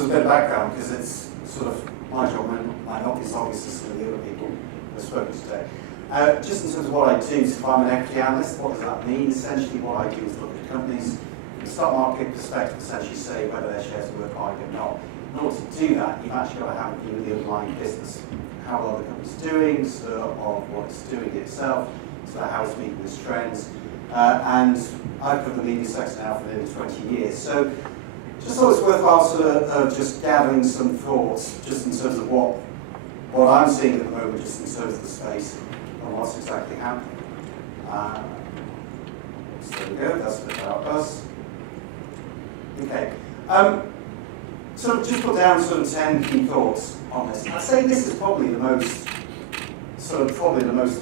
sort of bit of background, because it's sort of my job might not be as obvious as some of the other people who've spoken today. Just in terms of what I do, so if I'm an equity analyst, what does that mean? Essentially what I do is look at companies from the stock market perspective, essentially say whether their shares are worth buying or not. In order to do that, you've actually got to have a view of the underlying business, how well the company's doing, so of what it's doing itself, so how it's meeting its trends. And I've covered the media sector now for nearly 20 years. So just thought it's worthwhile sort of just gathering some thoughts, just in terms of what I'm seeing at the moment, just in terms of the space and what's exactly happening. So there we go, that's a bit about us. Okay. So just put down sort of 10 key thoughts on this. I'd say this is probably the most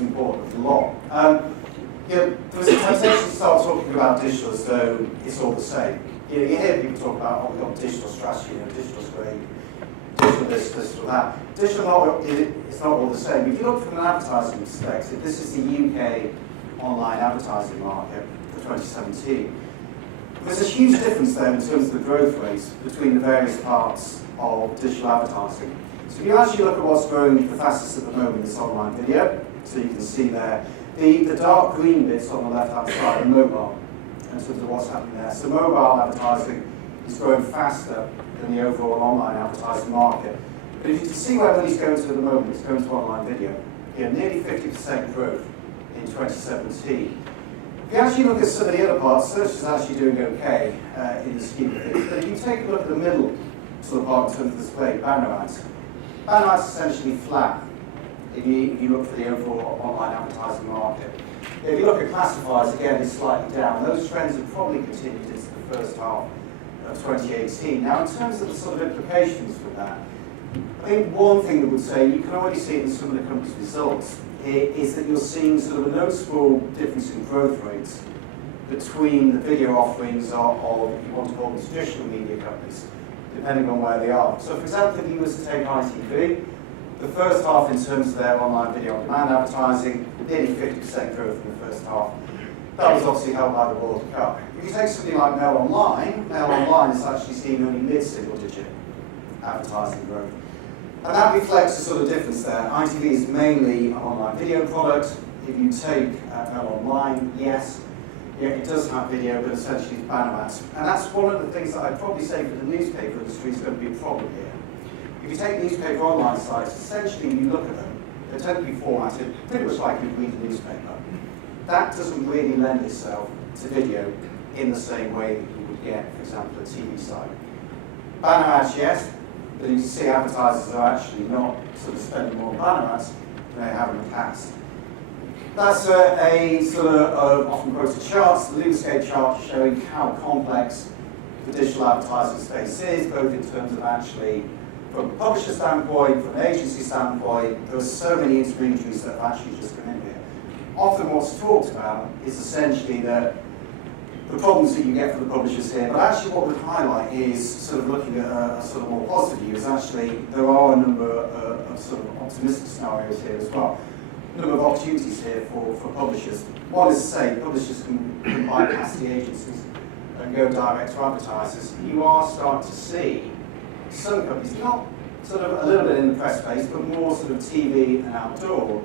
important of the lot. There was a temptation to start talking about digital as though it's all the same. You hear people talk about, oh, we've got digital strategy, digital's great, digital this, digital that. Digital, it's not all the same. If you look from an advertising perspective, this is the UK online advertising market for 2017. There's a huge difference there in terms of the growth rates between the various parts of digital advertising. So if you actually look at what's growing the fastest at the moment, it's online video. So you can see there, the dark green bits on the left-hand side are mobile, in terms of what's happening there. So mobile advertising is growing faster than the overall online advertising market. But if you can see where money's going to at the moment, it's going to online video. Nearly 50% growth in 2017. If you actually look at some of the other parts, search is actually doing okay in the scheme of things. But if you take a look at the middle sort of part in terms of display, banner ads is essentially flat if you look for the overall online advertising market. If you look at classifiers, again, it's slightly down. Those trends have probably continued into the first half of 2018. Now, in terms of the sort of implications for that, I think one thing that would say, you can already see it in some of the company's results, is that you're seeing sort of a noticeable difference in growth rates between the video offerings of if you want to call them traditional media companies, depending on where they are. So for example, if you was to take ITV, the first half in terms of their online video on demand advertising, nearly 50% growth in the first half. That was obviously helped by the World Cup. If you take something like Mail Online has actually seen only mid-single digit advertising growth. And that reflects a sort of difference there. ITV is mainly an online video product. If you take Mail Online, yes, it does have video, but essentially it's banner ads. And that's one of the things that I'd probably say for the newspaper industry is going to be a problem here. If you take newspaper online sites, essentially you look at them, they tend to be formatted pretty much like you'd read a newspaper. That doesn't really lend itself to video in the same way that you would get, for example, a TV site. Banner ads, yes, but you can see advertisers are actually not sort of spending more on banner ads than they have in the past. That's a sort of often quoted charts, the Lunescape chart showing how complex the digital advertising space is, both in terms of actually from a publisher standpoint, from an agency standpoint. There are so many intermediaries that have actually just come in here. Often what's talked about is essentially the problems that you get for the publishers here, but actually what we'd highlight is sort of looking at a sort of more positive view, is actually there are a number of sort of optimistic scenarios here as well. A number of opportunities here for publishers. One is to say publishers can bypass the agencies and go direct to advertisers. You are starting to see some companies, not sort of a little bit in the press space, but more sort of TV and outdoor,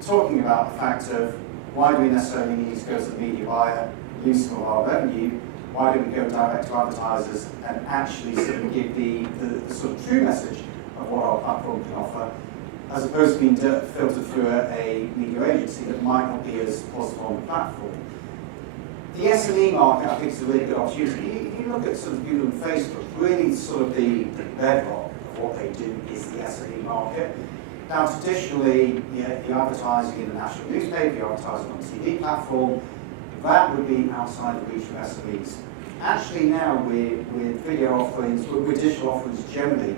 talking about the fact of why do we necessarily need to go to the media buyer, lose some of our revenue, why don't we go direct to advertisers and actually sort of give the sort of true message of what our platform can offer, as opposed to being filtered through a media agency that might not be as positive on the platform. The SME market, I think, is a really good opportunity. If you look at sort of Google and Facebook, really sort of the bedrock of what they do is the SME market. Now, traditionally, the advertising in the national newspaper, the advertising on the TV platform, that would be outside the reach of SMEs. Actually now, with video offerings, with digital offerings generally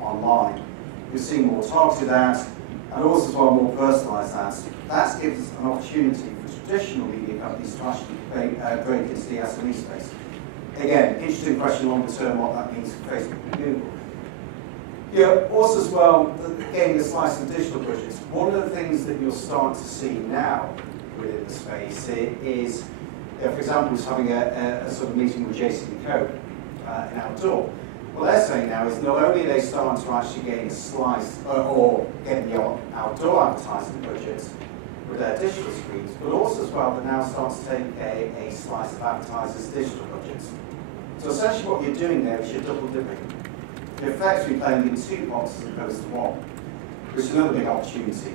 online, we're seeing more targeted ads, and also as well more personalised ads. That gives us an opportunity for traditional media companies to actually break into the SME space. Again, interesting question longer term, what that means for Facebook and Google. Also as well, getting the slice of digital budgets, one of the things that you'll start to see now within the space is, for example, was having a sort of meeting with JCB Co. In Outdoor. What they're saying now is not only are they starting to actually gain a slice or get the outdoor advertising budgets with their digital screens, but also as well they're now starting to take a slice of advertisers' digital budgets. So essentially what you're doing there is you're double dipping. You're effectively playing in two pots as opposed to one, which is another big opportunity.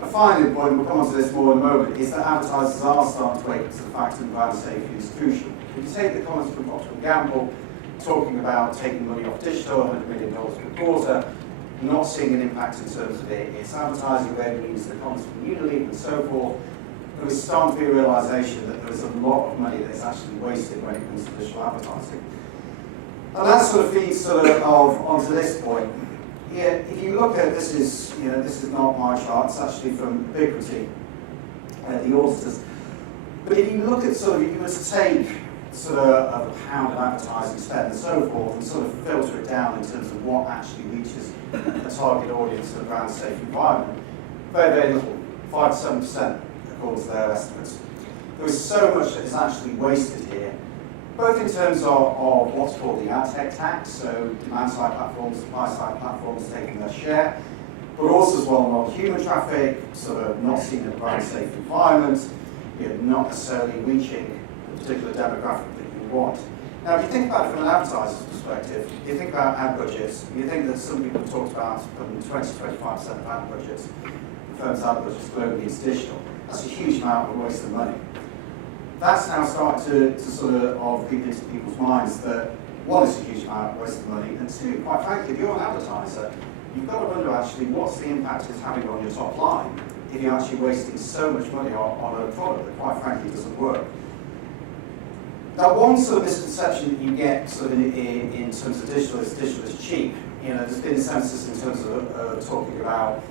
A final point, we'll come on to this more in a moment, is that advertisers are starting to wake up to the fact that brand safety is crucial. If you take the comments from Procter & Gamble, talking about taking money off digital, $100 million per quarter, not seeing an impact in terms of its advertising revenues, the comments from Unilever and so forth, there is starting to be a realisation that there is a lot of money that is actually wasted when it comes to digital advertising. And that sort of feeds onto this point. Yeah, if you look at this is not my chart, it's actually from Ubiquity, the auditors. But if you look at if you were to take a pound of advertising spend and so forth and sort of filter it down in terms of what actually reaches a target audience in a brand safe environment, very, very little, 5 to 7% according to their estimates. There is so much that is actually wasted here, both in terms of what's called the ad tech tax, so demand-side platforms, supply-side platforms taking their share, but also as well non-human traffic, not seen in a brand safe environment, not necessarily reaching the particular demographic that you want. Now, if you think about it from an advertiser's perspective, you think about ad budgets, you think that some people have talked about putting 20-25% of ad budgets, firms' ad budgets globally into digital. That's a huge amount of waste of money. That's now starting to creep into people's minds that one, is a huge amount of waste of money, and two, quite frankly, if you're an advertiser, you've got to wonder actually what's the impact it's having on your top line if you're actually wasting so much money on a product that quite frankly doesn't work. Now, one misconception that you get in terms of digital is cheap. There's been a census in terms of talking about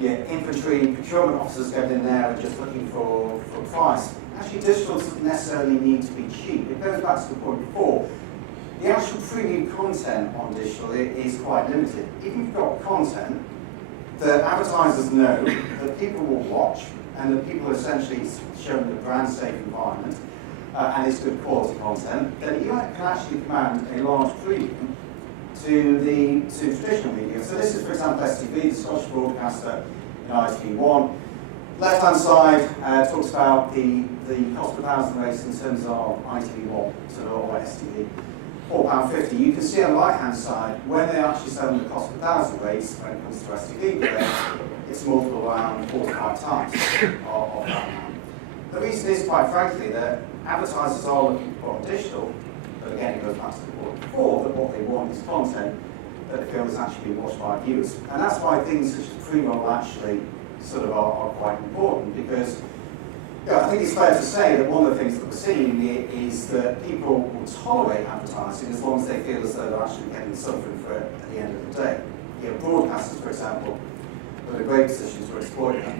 infantry procurement officers getting in there and just looking for price. Actually, digital doesn't necessarily need to be cheap. It goes back to the point before. The actual premium content on digital is quite limited. If you've got content that advertisers know that people will watch and that people are essentially shown the brand safe environment and it's good quality content, then you can actually command a large premium to traditional media. So this is, for example, STV, the Scottish broadcaster in ITV1. Left-hand side talks about the cost per thousand rates in terms of ITV1, or STV, £4.50. You can see on the right-hand side, when they're actually selling the cost per thousand rates, when it comes to STV, it's multiple around 4 to 5 times of that amount. The reason is, quite frankly, that advertisers are looking for digital, but again, it goes back to the point before, that what they want is content that they feel is actually being watched by viewers. And that's why things such as pre-roll actually are quite important, because I think it's fair to say that one of the things that we're seeing is that people will tolerate advertising as long as they feel as though they're actually getting something for it at the end of the day. Broadcasters, for example, are in a great position to exploit that.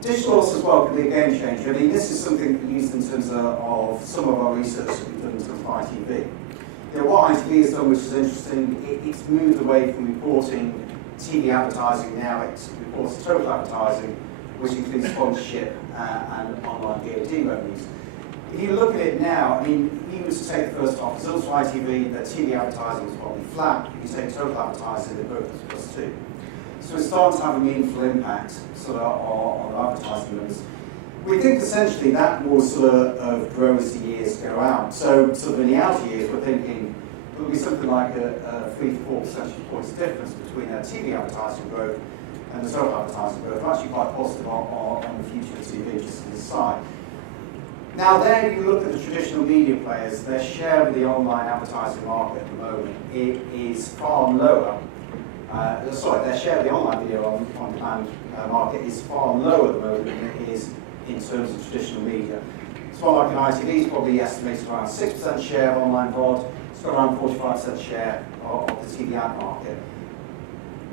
Digital also as well can be a game changer. This is something we used in terms of some of our research that we've done in terms of ITV. What ITV has done, which is interesting, it's moved away from reporting TV advertising. Now it reports total advertising, which includes sponsorship and online VOD revenues. If you look at it now, if you were to take the first half results for ITV, that TV advertising was probably flat. If you take total advertising, the growth was +2. So it's starting to have a meaningful impact on advertising numbers. We think essentially that will grow as the years go out. So in the outer years, we're thinking there'll be something like a 3 to 4 percentage points difference between our TV advertising growth and the total advertising growth. We're actually quite positive on the future of TV, just to the side. Now there, if you look at the traditional media players, their share of the online advertising market at the moment is far lower. Their share of the online video on demand market is far lower at the moment than it is in terms of traditional media. So like an ITV is probably estimated around 6% share of online VOD. It's got around 45% share of the TV ad market.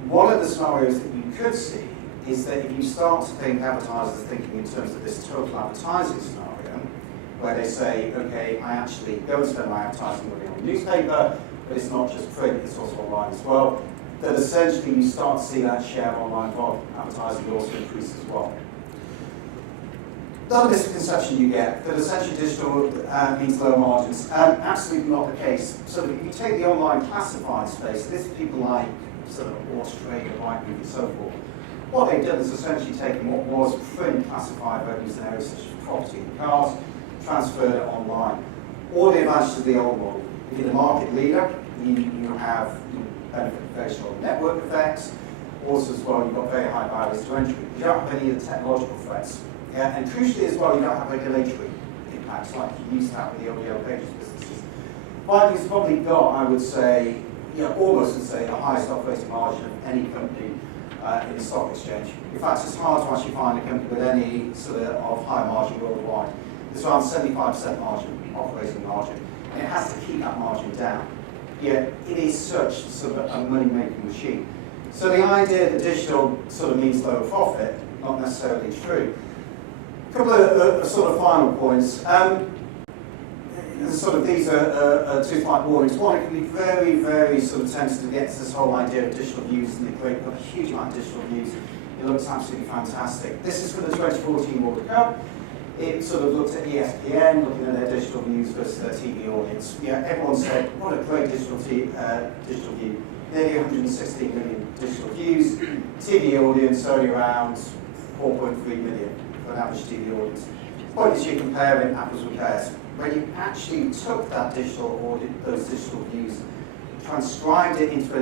One of the scenarios that you could see is that if you start to think advertisers thinking in terms of this total advertising scenario, where they say, okay, I actually go and spend my advertising money on the newspaper, but it's not just print, it's also online as well, that essentially you start to see that share of online VOD advertising also increase as well. Another misconception you get, that essentially digital means low margins. Absolutely not the case. So if you take the online classified space, this is people like sort of Australia, Whittaker and so forth. What they've done is essentially taken what was print classified revenues in areas such as property and cars, transferred it online. All the advantages of the old model. If you're the market leader, you benefit from very strong network effects. Also as well, you've got very high barriers to entry. You don't have any of the technological threats. Yeah, and crucially as well, you don't have regulatory impacts like you used to have with the ODL pages businesses. Whittaker's probably got, I would say, almost would say, the highest operating margin of any company in the stock exchange. In fact, it's hard to actually find a company with any sort of high margin worldwide. It's around 75% margin, operating margin, and it has to keep that margin down. Yet it is such sort of a money-making machine. So the idea that digital sort of means lower profit, not necessarily true. A couple of sort of final points. Sort of these are two slight warnings. One, it can be very, very sort of tempting to get to this whole idea of digital views, and we've got a huge amount of digital views. It looks absolutely fantastic. This is for the 2014 World Cup. It sort of looked at ESPN, looking at their digital views versus their TV audience. Yeah, everyone said, what a great digital view. Nearly 116 million digital views. TV audience only around 4.3 million for an average TV audience. The point is you're comparing apples with pears. When you actually took that those digital views, transcribed it into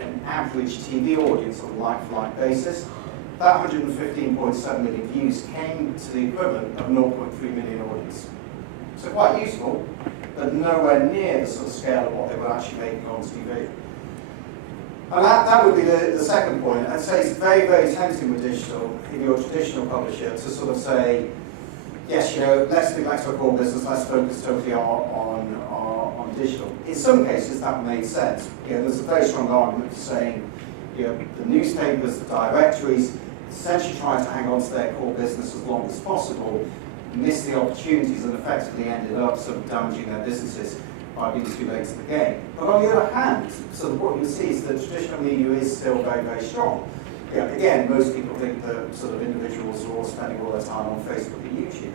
an average TV audience on a like-for-like basis, that 115.7 million views came to the equivalent of 0.3 million audience. So quite useful, but nowhere near the sort of scale of what they were actually making on TV. And that would be the second point. I'd say it's very, very tempting with digital, if you're a traditional publisher, to sort of say, yes, let's do back to our core business, let's focus totally on digital. In some cases, that made sense. There's a very strong argument for saying, the newspapers, the directories, essentially trying to hang on to their core business as long as possible, missed the opportunities and effectively ended up sort of damaging their businesses by being too late to the game. But on the other hand, sort of what you see is that traditional media is still very, very strong. Again, most people think that sort of individuals are all spending all their time on Facebook and YouTube.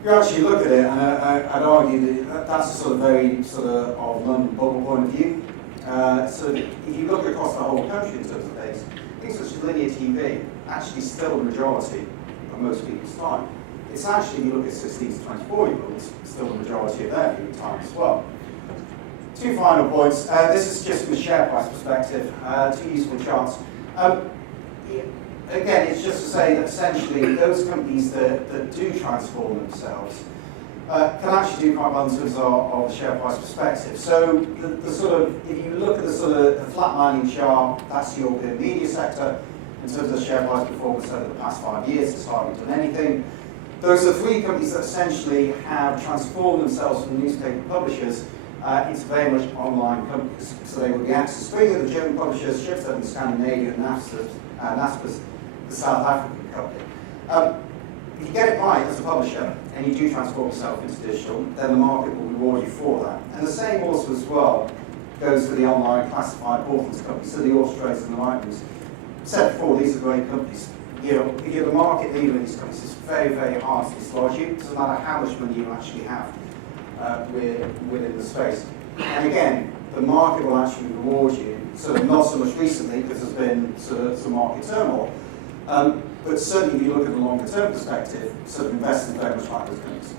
If you actually look at it, and I'd argue that that's a sort of very sort of London bubble point of view. So if you look across the whole country in terms of things, things such as linear TV actually still the majority of most people's time. It's actually, if you look at 16 to 24-year-olds, still the majority of their viewing time as well. Two final points. This is just from a share price perspective, two useful charts. Again, it's just to say that essentially those companies that do transform themselves can actually do quite well in terms of the share price perspective. So the sort of, if you look at the sort of the flatlining chart, that's the European media sector. In terms of the share price performance over the past 5 years, it's hardly done anything. Those are three companies that essentially have transformed themselves from newspaper publishers into very much online companies. So they were the Axis Springer, the German publishers, Schibsted in Scandinavia, and Naspers, the South African company. If you get it right as a publisher, and you do transform yourself into digital, then the market will reward you for that. And the same also as well goes for the online classified portals companies, so the Australians and the Whitacers. Said before, these are great companies. If you're the market leader in these companies, it's very, very hard to dislodge you. It doesn't matter how much money you actually have within the space. And again, the market will actually reward you, sort of not so much recently because there's been sort of some market turmoil, but certainly if you look at the longer term perspective, sort of investors very much like those companies.